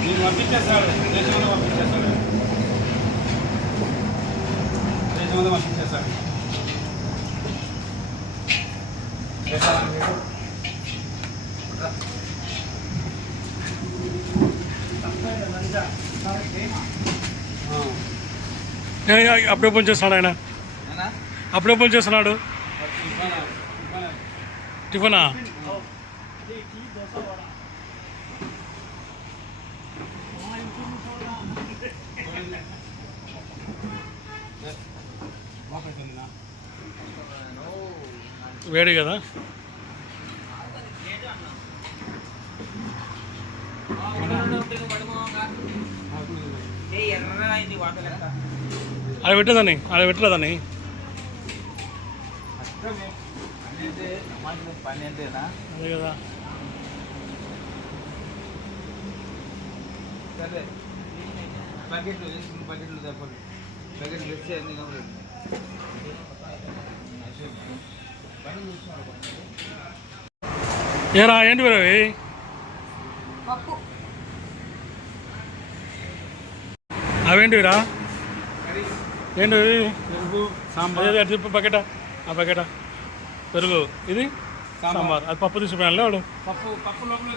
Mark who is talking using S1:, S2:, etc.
S1: నేను పంపించేస్తాడు దేశంలో
S2: అప్పుడే ఫోన్ చేస్తున్నాడు ఆయన. అప్పుడే ఫోన్ చేస్తున్నాడు. టిఫనా? వేడి కదా? అది పెట్టదని అది పెట్టలేదని
S1: పని అంతేనా
S2: అదే కదా.
S1: సరే. ప్యాకెట్లు వేసుకున్న ప్యాకెట్లు తప్పదు ప్యాకెట్లు తెచ్చి అన్ని కంప్లీట్
S2: ఏరా ఏంటి మీరు అవి
S3: పప్పు.
S2: అవేంటివిరా ఏంటివి చెప్పు బకెట? ఆ బకెట? పెరుగు. ఇది సాంబార్. అది పప్పు తీసుకుపోయాను వాడు
S1: పప్పు పప్పు లోపల